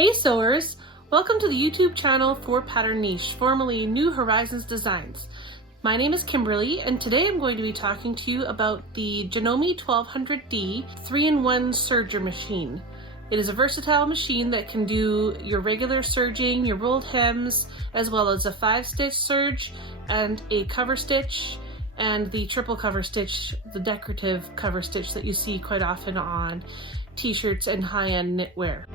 Hey sewers! Welcome to the YouTube channel for Pattern Niche, formerly New Horizons Designs. My name is Kimberly and today I'm going to be talking to you about the Janome 1200D 3-in-1 serger machine. It is a versatile machine that can do your regular serging, your rolled hems, as well as a 5-stitch serge and a cover stitch and the triple cover stitch, the decorative cover stitch that you see quite often on t-shirts and high-end knitwear.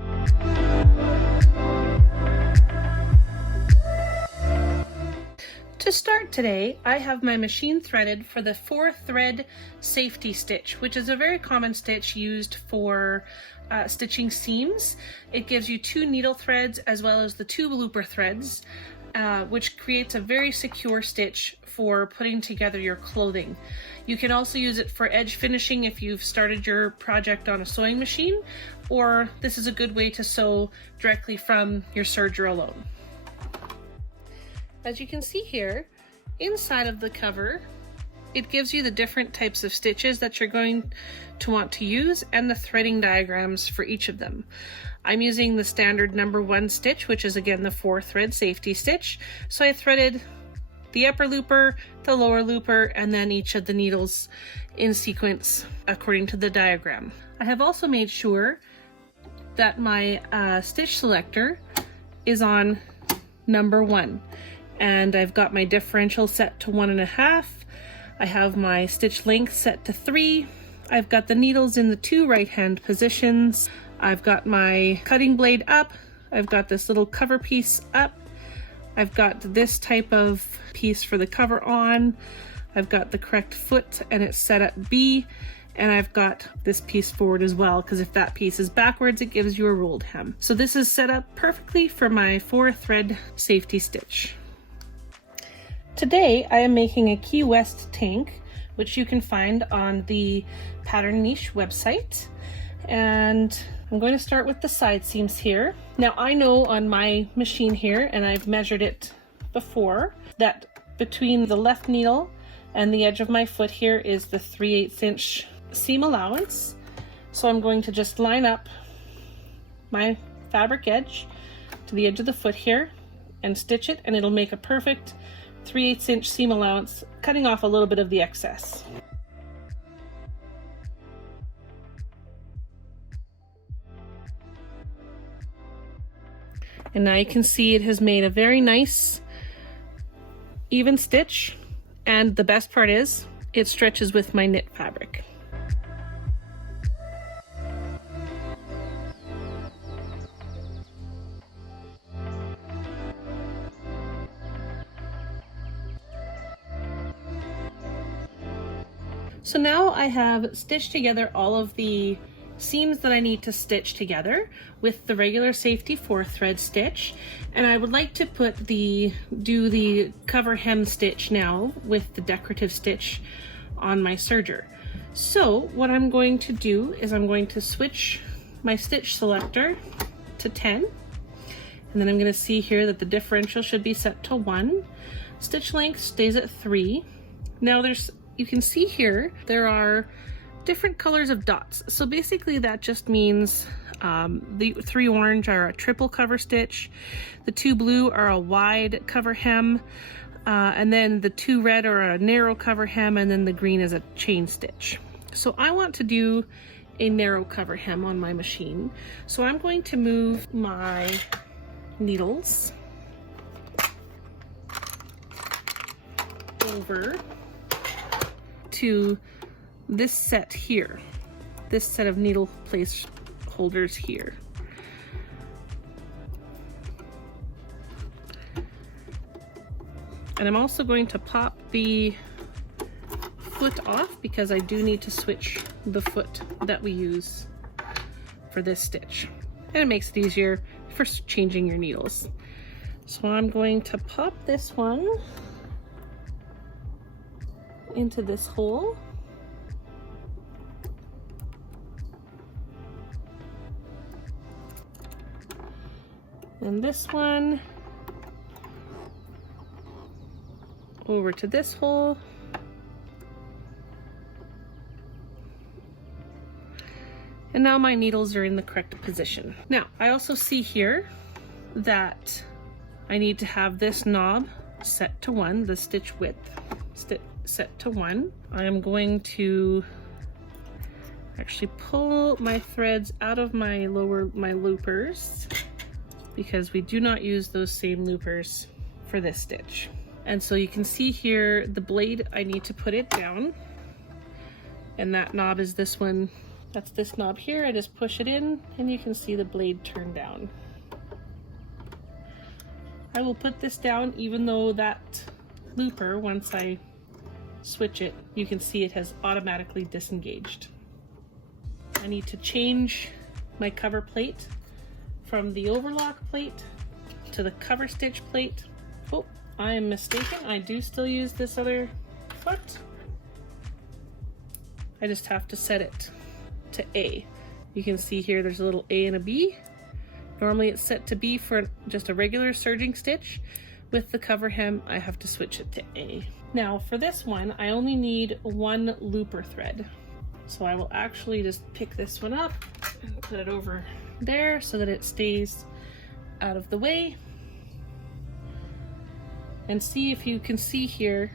To start today, I have my machine threaded for the 4-thread safety stitch, which is a very common stitch used for stitching seams. It gives you 2 needle threads as well as the 2 looper threads, which creates a very secure stitch for putting together your clothing. You can also use it for edge finishing if you've started your project on a sewing machine, or this is a good way to sew directly from your serger alone. As you can see here, inside of the cover, it gives you the different types of stitches that you're going to want to use and the threading diagrams for each of them. I'm using the standard number 1 stitch, which is again the 4-thread safety stitch. So I threaded the upper looper, the lower looper, and then each of the needles in sequence according to the diagram. I have also made sure that my stitch selector is on number 1. And I've got my differential set to 1.5. I have my stitch length set to 3. I've got the needles in the 2 right-hand positions. I've got my cutting blade up. I've got this little cover piece up. I've got this type of piece for the cover on. I've got the correct foot and it's set at B. And I've got this piece forward as well, because if that piece is backwards, it gives you a rolled hem. So this is set up perfectly for my 4-thread safety stitch. Today I am making a Key West tank, which you can find on the Pattern Niche website. And I'm going to start with the side seams here. Now I know on my machine here, and I've measured it before, that between the left needle and the edge of my foot here is the 3/8 inch seam allowance. So I'm going to just line up my fabric edge to the edge of the foot here and stitch it, and it'll make a perfect 3/8 inch seam allowance, cutting off a little bit of the excess. And now you can see it has made a very nice even stitch, and the best part is it stretches with my knit fabric. So now I have stitched together all of the seams that I need to stitch together with the regular safety 4-thread stitch, and I would like to do the cover hem stitch now with the decorative stitch on my serger. So what I'm going to do is I'm going to switch my stitch selector to 10, and then I'm going to see here that the differential should be set to 1. Stitch length stays at 3. Now you can see here there are different colors of dots. So basically that just means the 3 orange are a triple cover stitch, the 2 blue are a wide cover hem, and then the 2 red are a narrow cover hem, and then the green is a chain stitch. So I want to do a narrow cover hem on my machine. So I'm going to move my needles over to this set here, this set of needle place holders here. And I'm also going to pop the foot off because I do need to switch the foot that we use for this stitch. And it makes it easier for changing your needles. So I'm going to pop this one into this hole. And this one over to this hole. And now my needles are in the correct position. Now, I also see here that I need to have this knob set to 1, the stitch width set to 1. I am going to actually pull my threads out of my loopers, because we do not use those same loopers for this stitch. And so you can see here the blade, I need to put it down, and that knob is this one. That's this knob here. I just push it in and you can see the blade turn down. I will put this down even though that looper, once I switch it, you can see it has automatically disengaged. I need to change my cover plate from the overlock plate to the cover stitch plate. Oh, I am mistaken. I do still use this other foot. I just have to set it to A. You can see here there's a little A and a B. Normally it's set to B for just a regular serging stitch. With the cover hem, I have to switch it to A. Now for this one, I only need 1 looper thread. So I will actually just pick this one up and put it over there so that it stays out of the way. And see if you can see here,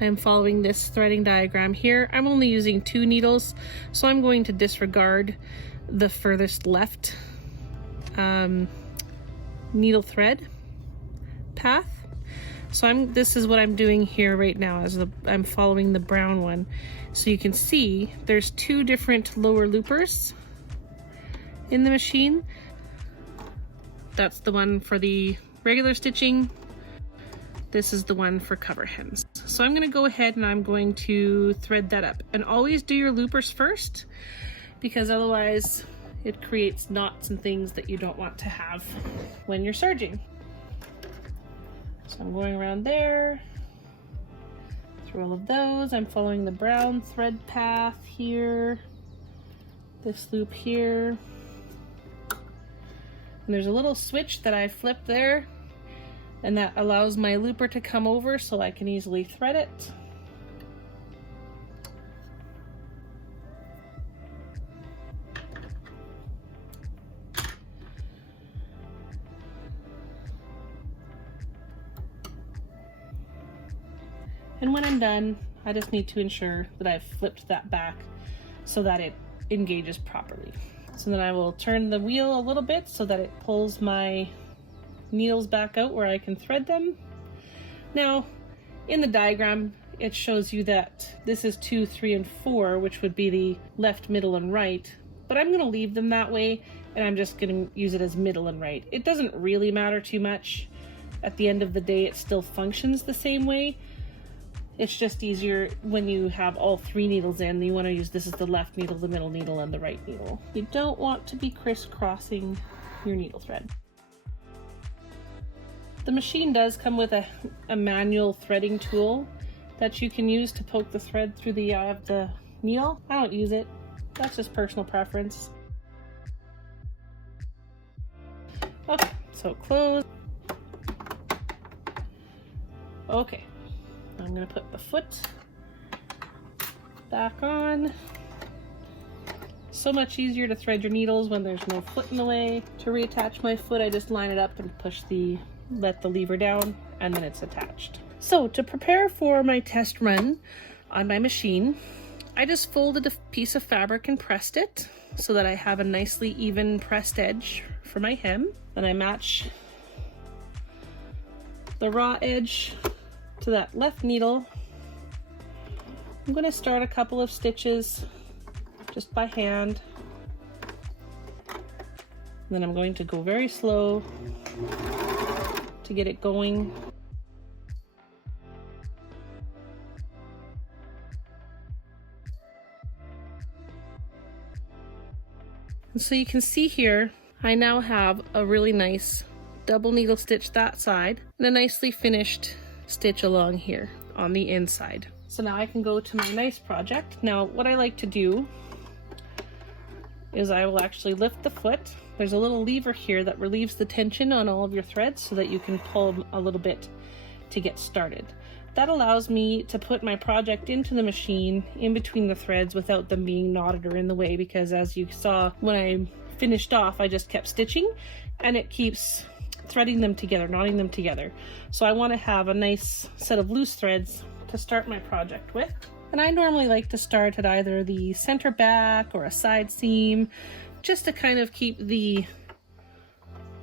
I'm following this threading diagram here. I'm only using 2 needles, so I'm going to disregard the furthest left needle thread path. So this is what I'm doing here right now, as I'm following the brown one. So you can see there's 2 different lower loopers in the machine. That's the one for the regular stitching. This is the one for cover hems. So I'm gonna go ahead and I'm going to thread that up. And always do your loopers first, because otherwise it creates knots and things that you don't want to have when you're serging. So I'm going around there, through all of those. I'm following the brown thread path here, this loop here. And there's a little switch that I flip there, and that allows my looper to come over so I can easily thread it. And when I'm done, I just need to ensure that I've flipped that back so that it engages properly. So then I will turn the wheel a little bit so that it pulls my needles back out where I can thread them. Now, in the diagram, it shows you that this is 2, 3, and 4, which would be the left, middle, and right, but I'm gonna leave them that way, and I'm just gonna use it as middle and right. It doesn't really matter too much. At the end of the day, it still functions the same way. It's just easier when you have all 3 needles in. You want to use this as the left needle, the middle needle, and the right needle. You don't want to be crisscrossing your needle thread. The machine does come with a manual threading tool that you can use to poke the thread through the eye of the needle. I don't use it. That's just personal preference. Okay, so close. Okay. I'm going to put the foot back on. So much easier to thread your needles when there's no foot in the way. To reattach my foot, I just line it up and let the lever down, and then it's attached. So to prepare for my test run on my machine, I just folded a piece of fabric and pressed it so that I have a nicely even pressed edge for my hem. Then I match the raw edge to that left needle. I'm going to start a couple of stitches just by hand. Then I'm going to go very slow to get it going. And so you can see here, I now have a really nice double needle stitch that side and a nicely finished stitch along here on the inside. So now I can go to my nice project. Now what I like to do is I will actually lift the foot. There's a little lever here that relieves the tension on all of your threads so that you can pull them a little bit to get started. that allows me to put my project into the machine in between the threads without them being knotted or in the way, because as you saw when I finished off, I just kept stitching and it keeps threading them together, knotting them together. So I want to have a nice set of loose threads to start my project with. And I normally like to start at either the center back or a side seam, just to kind of keep the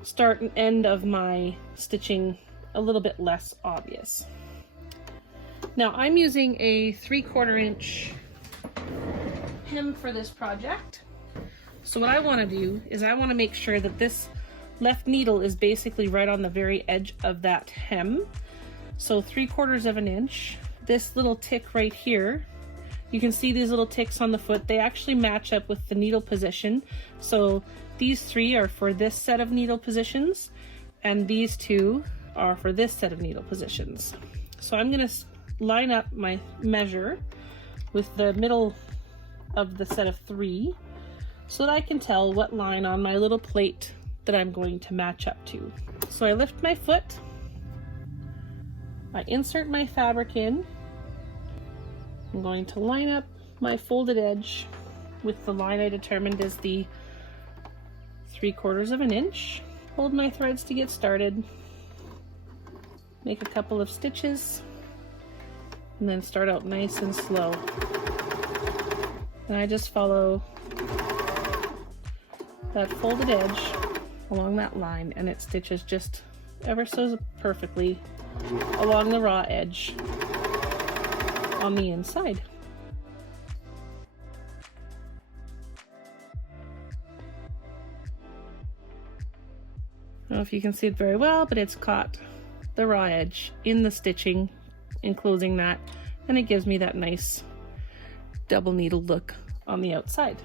start and end of my stitching a little bit less obvious. Now I'm using a 3/4 inch hem for this project. So what I want to do is I want to make sure that this left needle is basically right on the very edge of that hem. So 3/4 of an inch. This little tick right here, you can see these little ticks on the foot, they actually match up with the needle position. So these 3 are for this set of needle positions, and these 2 are for this set of needle positions. So I'm going to line up my measure with the middle of the set of 3 so that I can tell what line on my little plate that I'm going to match up to. So I lift my foot, I insert my fabric in, I'm going to line up my folded edge with the line I determined is the 3/4 of an inch. Hold my threads to get started, make a couple of stitches, and then start out nice and slow. And I just follow that folded edge along that line, and it stitches just ever so perfectly along the raw edge on the inside. I don't know if you can see it very well, but it's caught the raw edge in the stitching, enclosing that, and it gives me that nice double needle look on the outside.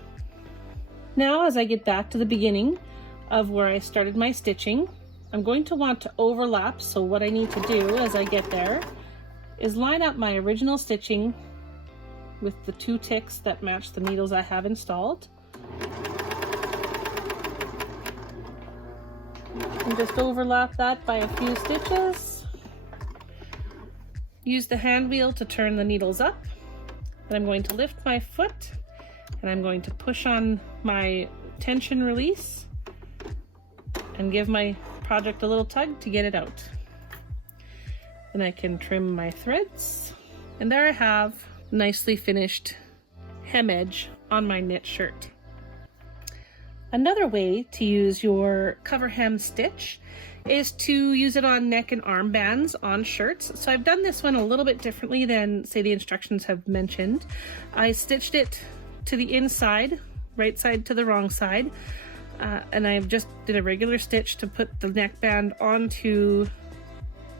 Now, as I get back to the beginning of where I started my stitching, I'm going to want to overlap. So what I need to do as I get there is line up my original stitching with the 2 ticks that match the needles I have installed. And just overlap that by a few stitches. Use the hand wheel to turn the needles up. And I'm going to lift my foot and I'm going to push on my tension release and give my project a little tug to get it out. Then I can trim my threads. And there I have nicely finished hem edge on my knit shirt. Another way to use your cover hem stitch is to use it on neck and armbands on shirts. So I've done this one a little bit differently than, say, the instructions have mentioned. I stitched it to the inside, right side to the wrong side, and I've just did a regular stitch to put the neckband onto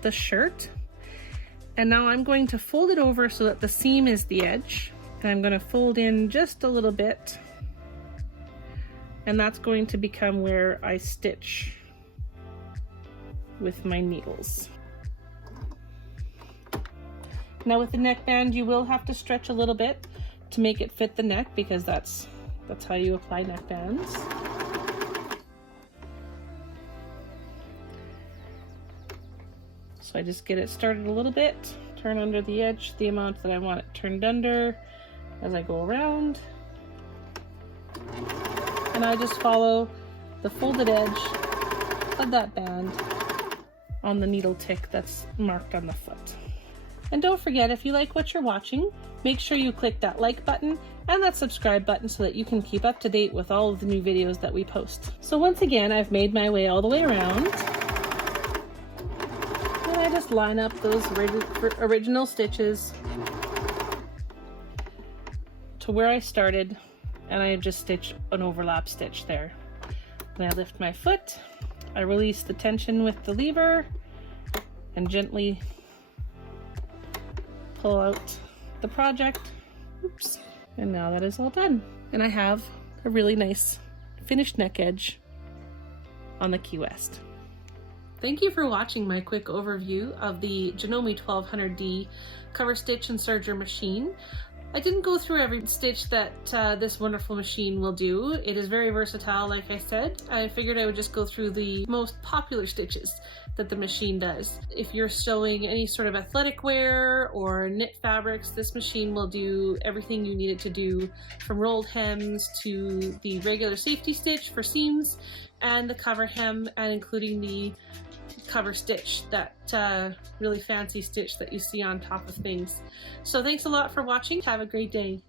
the shirt. And now I'm going to fold it over so that the seam is the edge, and I'm going to fold in just a little bit, and that's going to become where I stitch with my needles. Now with the neckband, you will have to stretch a little bit to make it fit the neck, because that's how you apply neckbands. So I just get it started a little bit, turn under the edge the amount that I want it turned under as I go around, and I just follow the folded edge of that band on the needle tick that's marked on the foot. And don't forget, if you like what you're watching, make sure you click that like button and that subscribe button so that you can keep up to date with all of the new videos that we post. So once again, I've made my way all the way around, and I just line up those original stitches to where I started, and I just stitch an overlap stitch there. Then I lift my foot, I release the tension with the lever, and gently pull out the project. Oops. And now that is all done. And I have a really nice finished neck edge on the Key West. Thank you for watching my quick overview of the Janome 1200D cover stitch and serger machine. I didn't go through every stitch that this wonderful machine will do. It is very versatile, like I said. I figured I would just go through the most popular stitches that the machine does. If you're sewing any sort of athletic wear or knit fabrics, this machine will do everything you need it to do, from rolled hems to the regular safety stitch for seams and the cover hem, and including the cover stitch, that really fancy stitch that you see on top of things. So thanks a lot for watching. Have a great day.